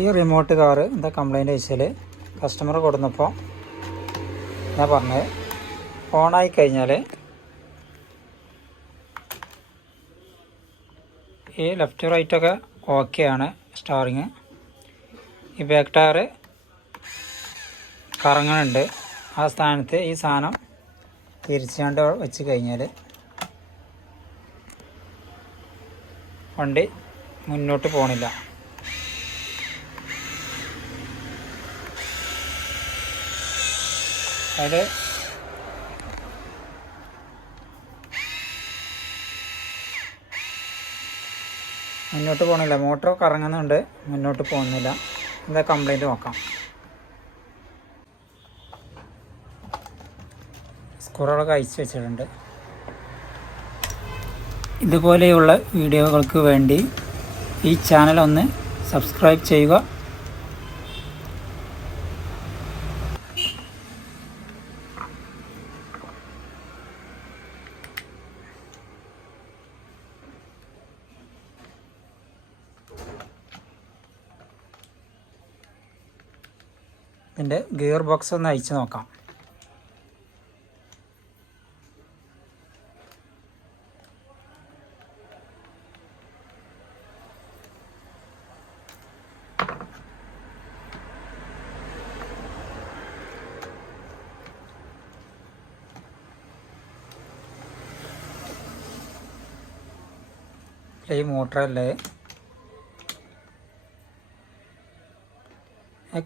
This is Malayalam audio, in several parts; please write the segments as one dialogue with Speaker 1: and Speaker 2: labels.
Speaker 1: ഈ റിമോട്ട് കാറ് എന്താ കംപ്ലൈന്റ് വെച്ചാൽ കസ്റ്റമർ കൊടുന്നപ്പോൾ ഞാൻ പറഞ്ഞത് ഓണായി കഴിഞ്ഞാൽ ഈ ലെഫ്റ്റ് റൈറ്റൊക്കെ ഓക്കെയാണ് സ്റ്റാറിങ് ഈ ബാക്ക് ടയർ കറങ്ങുന്നുണ്ട് ആ സ്ഥാനത്ത് ഈ സാധനം തിരിച്ചാണ്ട് വെച്ച് കഴിഞ്ഞാൽ വണ്ടി മുന്നോട്ട് പോണില്ല. അതിൽ മുന്നോട്ട് പോകണില്ല മോട്ടോർ കറങ്ങുന്നുണ്ട്. മുന്നോട്ട് പോകുന്നില്ല. എന്താ കംപ്ലൈന്റ് നോക്കാം. സ്ക്രൂകളൊക്കെ അയച്ചു വെച്ചിട്ടുണ്ട്. ഇതുപോലെയുള്ള വീഡിയോകൾക്ക് വേണ്ടി ഈ ചാനൽ ഒന്ന് സബ്സ്ക്രൈബ് ചെയ്യുക. ഇതിന്റെ ഗിയർ ബോക്സ് ഒന്ന് അയച്ചു നോക്കാം. ഈ മോട്ടറല്ലേ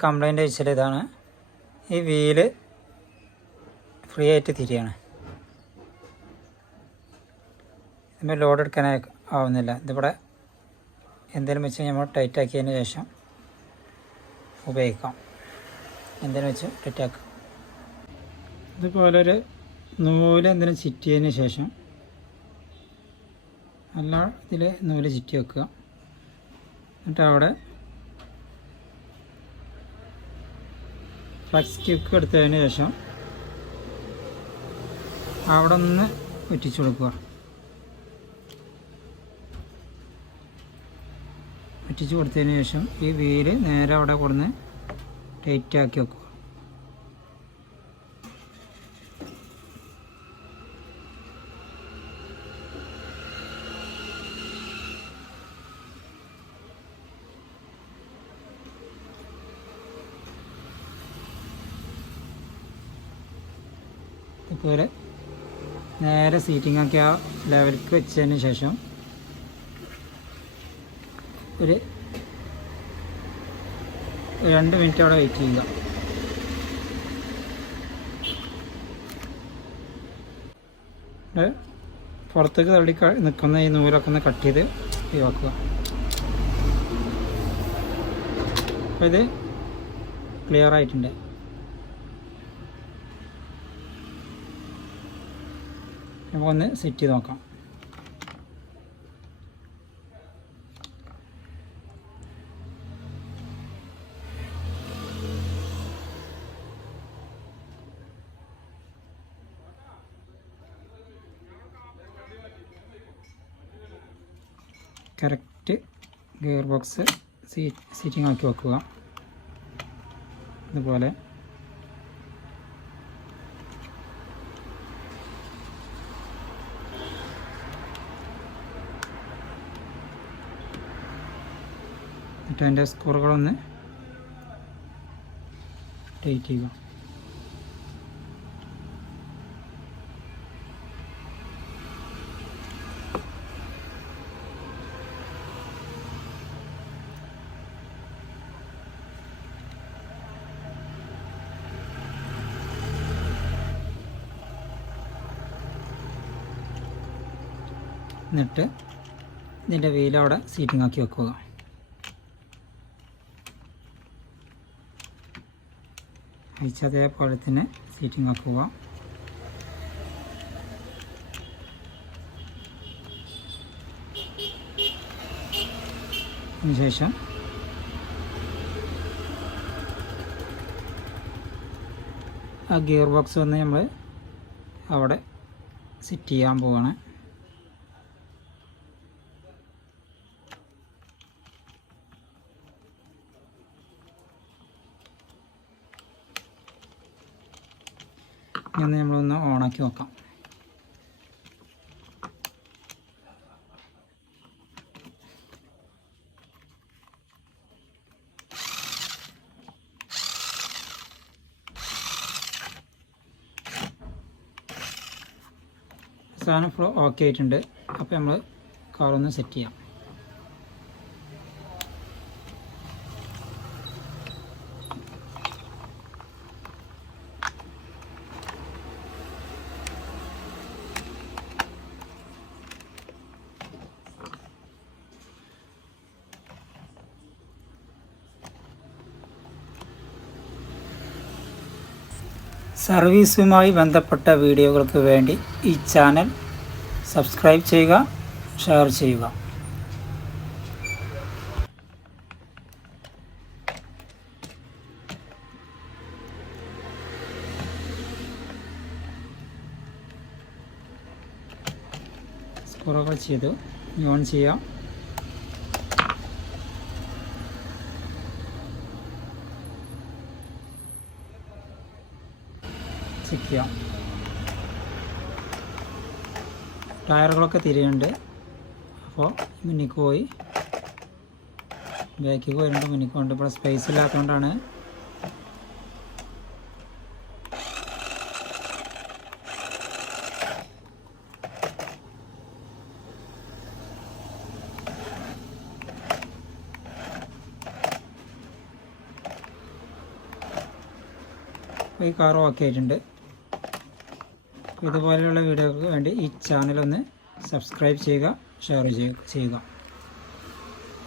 Speaker 1: കംപ്ലൈന്റ് അയച്ചാൽ ഇതാണ്. ഈ വീൽ ഫ്രീ ആയിട്ട് തിരിയാണ്. ഇതിപ്പോൾ ലോഡ് എടുക്കാൻ ആവുന്നില്ല. ഇതിവിടെ എന്തെങ്കിലും വെച്ച് നമ്മൾ ടൈറ്റ് ആക്കിയതിന് ശേഷം ഉപയോഗിക്കാം. എന്തെങ്കിലും വെച്ച് ടൈറ്റ് ആക്കാം. ഇതുപോലെ ഒരു നൂൽ എന്തെങ്കിലും ചിറ്റിയതിന് ശേഷം നല്ല ഇതിൽ നൂൽ ചിറ്റി വെക്കുക. എന്നിട്ട് അവിടെ ഫ്ലക്സ് ക്യൂക്ക് എടുത്തതിന് ശേഷം അവിടെ നിന്ന് ഒറ്റിച്ചു കൊടുക്കുക. ഒറ്റിച്ചു കൊടുത്തതിന് ശേഷം ഈ വീൽ നേരെ അവിടെ കൊടുന്ന് ടൈറ്റാക്കി വെക്കുക. ഇതുപോലെ നേരെ സീറ്റിംഗ് ഒക്കെ ആ ലെവലിലേക്ക് വെച്ചതിന് ശേഷം ഒരു രണ്ട് മിനിറ്റ് അവിടെ വെയിറ്റ് ചെയ്യുക. പുറത്തേക്ക് തള്ളി നിൽക്കുന്ന ഈ നൂലൊക്കെ ഒന്ന് കട്ട് ചെയ്ത് ഒഴിവാക്കുക. അപ്പോൾ ഇത് ക്ലിയർ ആയിട്ടുണ്ട്. നമുക്കൊന്ന് സെറ്റ് ചെയ്ത് നോക്കാം. കറക്റ്റ് ഗിയർ ബോക്സ് സീറ്റിംഗ് ആക്കി വെക്കുക. ഇതുപോലെ. എന്നിട്ട് അതിന്റെ സ്കോറുകളൊന്ന് ടൈറ്റ് ചെയ്യുക. എന്നിട്ട് ഇതിന്റെ വെയിൽ അവിടെ സീറ്റിംഗ് ആക്കി വെക്കുക. അയച്ച അതേപോലെ തന്നെ സീറ്റിംഗ് ആക്കുക അതിനുശേഷം ആ ഗിയർ ബോക്സ് വന്ന് നമ്മൾ അവിടെ സെറ്റ് ചെയ്യാൻ പോവാണ്. ഇനി ഒന്ന് നമ്മളൊന്ന് ഓണാക്കി നോക്കാം. സാധനം ഫുൾ ഓക്കെ ആയിട്ടുണ്ട്. അപ്പോൾ നമ്മൾ കാറൊന്ന് സെറ്റ് ചെയ്യാം. സർവീസുമായി ബന്ധപ്പെട്ട വീഡിയോകൾക്ക് വേണ്ടി ഈ ചാനൽ സബ്സ്ക്രൈബ് ചെയ്യുക ഷെയർ ചെയ്യുക. സ്ക്രൂകൾ ചെയ്തു. ഇനി ഓൺ ചെയ്യാം. ചെക്ക് ചെയ്യാം ടയറുകളൊക്കെ തിരിയുണ്ട് അപ്പോൾ മുന്നിക്ക് പോയി. ബാക്കിൽ പോയിട്ടുണ്ട് മുന്നിക്ക് കൊണ്ട് ഇപ്പോൾ സ്പേസ് ഇല്ലാത്തതുകൊണ്ടാണ്. ഈ കാർ ഓക്കെ ആയിട്ടുണ്ട്. ഇതുപോലെയുള്ള വീഡിയോകൾക്ക് വേണ്ടി ഈ ചാനൽ ഒന്ന് സബ്സ്ക്രൈബ് ചെയ്യുക ഷെയർ ചെയ്യുക ചെയ്യുക.